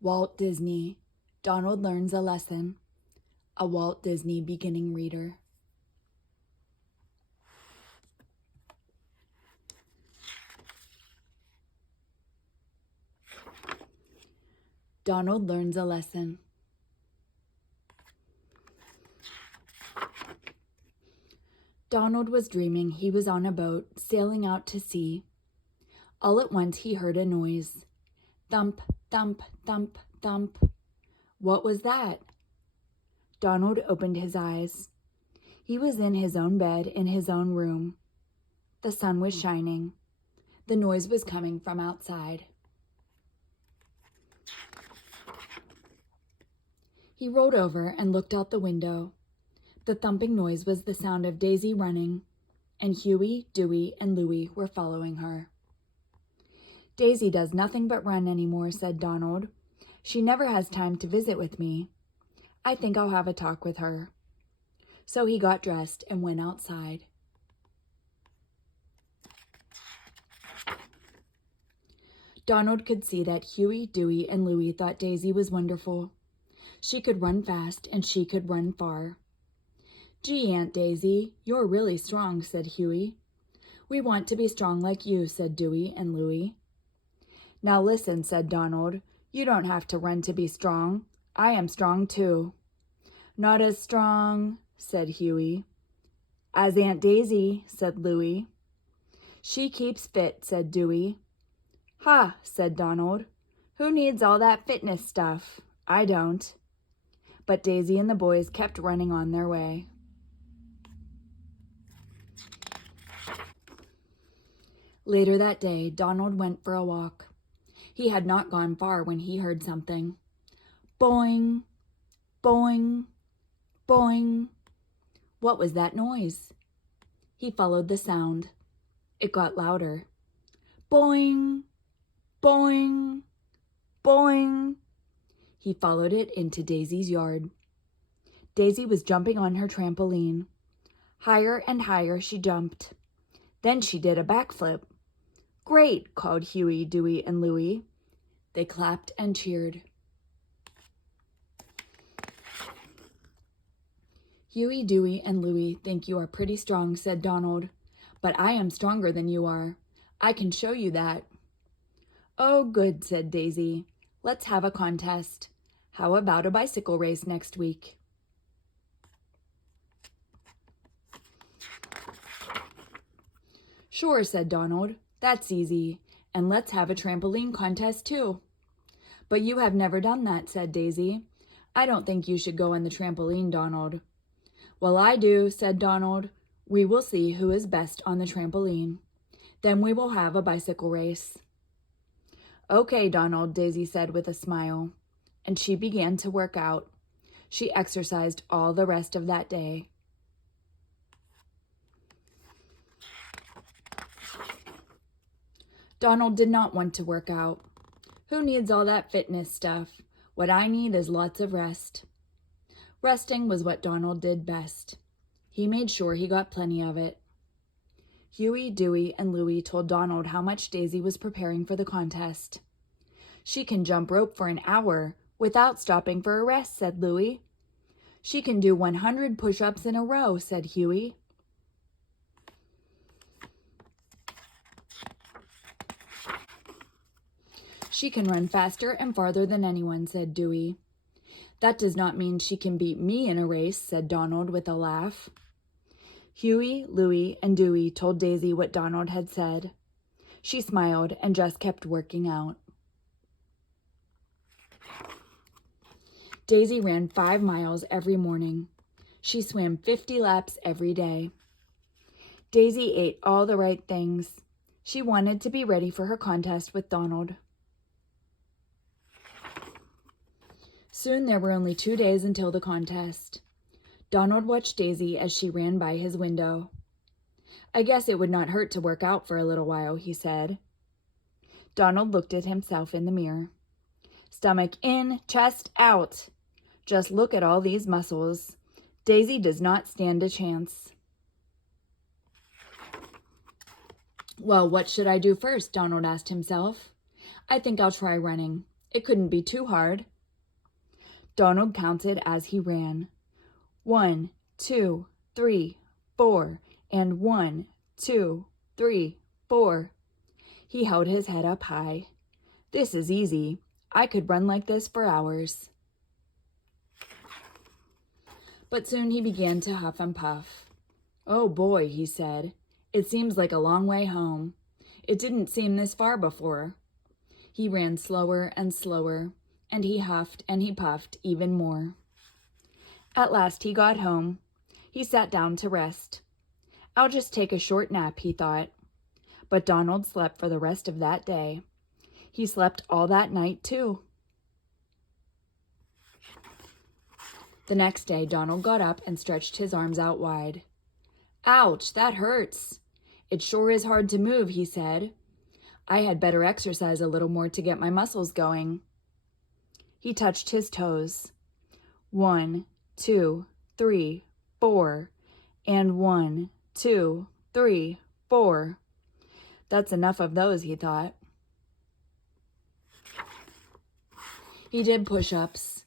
Walt Disney. Donald learns a lesson. A Walt Disney beginning reader. Donald learns a lesson. Donald was dreaming he was on a boat sailing out to sea. All at once he heard a noise. Thump, thump, thump, thump. What was that? Donald opened his eyes. He was in his own bed in his own room. The sun was shining. The noise was coming from outside. He rolled over and looked out the window. The thumping noise was the sound of Daisy running, and Huey, Dewey, and Louie were following her. Daisy does nothing but run anymore, said Donald. She never has time to visit with me. I think I'll have a talk with her. So he got dressed and went outside. Donald could see that Huey, Dewey, and Louie thought Daisy was wonderful. She could run fast and she could run far. Gee, Aunt Daisy, you're really strong, said Huey. We want to be strong like you, said Dewey and Louie. Now listen, said Donald. You don't have to run to be strong. I am strong too. Not as strong, said Huey. As Aunt Daisy, said Louie. She keeps fit, said Dewey. Ha, said Donald. Who needs all that fitness stuff? I don't. But Daisy and the boys kept running on their way. Later that day, Donald went for a walk. He had not gone far when he heard something. Boing, boing, boing. What was that noise? He followed the sound. It got louder. Boing, boing, boing. He followed it into Daisy's yard. Daisy was jumping on her trampoline. Higher and higher she jumped. Then she did a backflip. Great, called Huey, Dewey, and Louie. They clapped and cheered. Huey, Dewey, and Louie think you are pretty strong, said Donald. But I am stronger than you are. I can show you that. Oh, good, said Daisy. Let's have a contest. How about a bicycle race next week? Sure, said Donald. That's easy. And let's have a trampoline contest too. But you have never done that, said Daisy. I don't think you should go on the trampoline, Donald. Well, I do, said Donald. We will see who is best on the trampoline. Then we will have a bicycle race. Okay, Donald, Daisy said with a smile. And she began to work out. She exercised all the rest of that day. Donald did not want to work out. Who needs all that fitness stuff? What I need is lots of rest. Resting was what Donald did best. He made sure he got plenty of it. Huey, Dewey, and Louie told Donald how much Daisy was preparing for the contest. She can jump rope for an hour without stopping for a rest, said Louie. She can do 100 push-ups in a row, said Huey. She can run faster and farther than anyone, said Dewey. That does not mean she can beat me in a race, said Donald with a laugh. Huey, Louie, and Dewey told Daisy what Donald had said. She smiled and just kept working out. Daisy ran 5 miles every morning. She swam 50 laps every day. Daisy ate all the right things. She wanted to be ready for her contest with Donald. Soon there were only 2 days until the contest. Donald watched Daisy as she ran by his window. I guess it would not hurt to work out for a little while, he said. Donald looked at himself in the mirror. Stomach in, chest out. Just look at all these muscles. Daisy does not stand a chance. Well, what should I do first? Donald asked himself. I think I'll try running. It couldn't be too hard. Donald counted as he ran. 1, 2, 3, 4, and 1, 2, 3, 4. He held his head up high. This is easy. I could run like this for hours. But soon he began to huff and puff. Oh boy, he said. It seems like a long way home. It didn't seem this far before. He ran slower and slower, and he huffed and he puffed even more. At last he got home. He sat down to rest. I'll just take a short nap, he thought. But Donald slept for the rest of that day. He slept all that night, too. The next day, Donald got up and stretched his arms out wide. Ouch, that hurts. It sure is hard to move, he said. I had better exercise a little more to get my muscles going. He touched his toes. 1, 2, 3, 4, and 1, 2, 3, 4. That's enough of those, he thought. He did push-ups.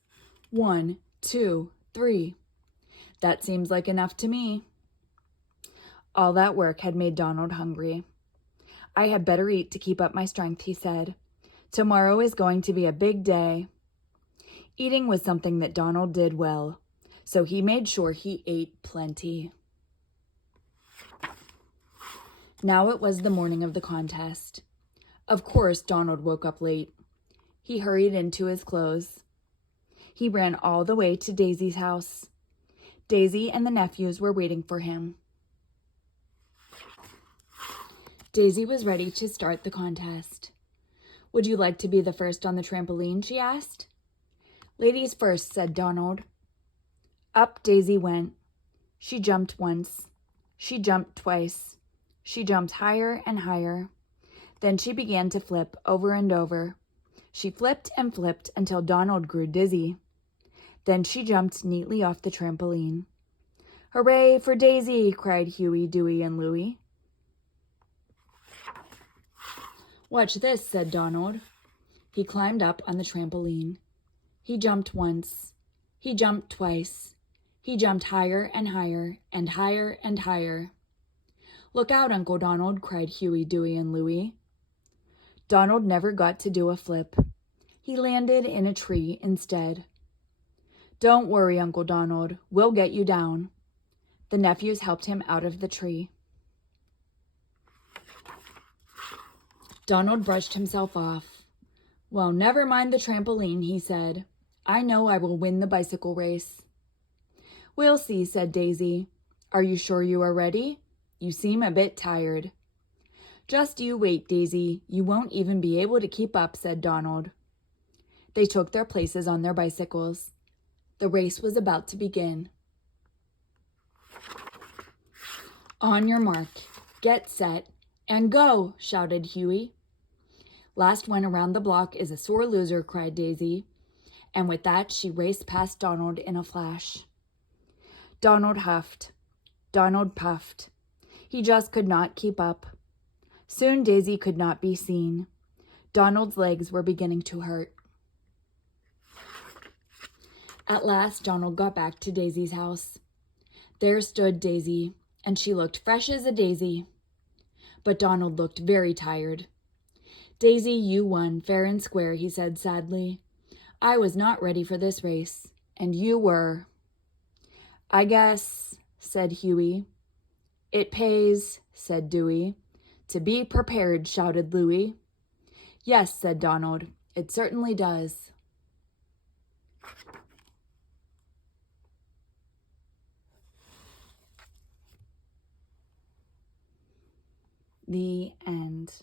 1, 2, 3. That seems like enough to me. All that work had made Donald hungry. I had better eat to keep up my strength, he said. Tomorrow is going to be a big day. Eating was something that Donald did well, so he made sure he ate plenty. Now it was the morning of the contest. Of course, Donald woke up late. He hurried into his clothes. He ran all the way to Daisy's house. Daisy and the nephews were waiting for him. Daisy was ready to start the contest. Would you like to be the first on the trampoline, she asked. Ladies first, said Donald. Up Daisy went. She jumped once. She jumped twice. She jumped higher and higher. Then she began to flip over and over. She flipped and flipped until Donald grew dizzy. Then she jumped neatly off the trampoline. Hooray for Daisy, cried Huey, Dewey, and Louie. Watch this, said Donald. He climbed up on the trampoline. He jumped once. He jumped twice. He jumped higher and higher and higher and higher. Look out, Uncle Donald, cried Huey, Dewey, and Louie. Donald never got to do a flip. He landed in a tree instead. Don't worry, Uncle Donald. We'll get you down. The nephews helped him out of the tree. Donald brushed himself off. Well, never mind the trampoline, he said. I know I will win the bicycle race. We'll see, said Daisy. Are you sure you are ready? You seem a bit tired. Just you wait, Daisy. You won't even be able to keep up, said Donald. They took their places on their bicycles. The race was about to begin. On your mark, get set, and go, shouted Huey. Last one around the block is a sore loser, cried Daisy. And with that, she raced past Donald in a flash. Donald huffed. Donald puffed. He just could not keep up. Soon Daisy could not be seen. Donald's legs were beginning to hurt. At last, Donald got back to Daisy's house. There stood Daisy, and she looked fresh as a daisy. But Donald looked very tired. Daisy, you won, fair and square, he said sadly. I was not ready for this race, and you were. I guess, said Huey. It pays, said Dewey. To be prepared, shouted Louie. Yes, said Donald, it certainly does. The end.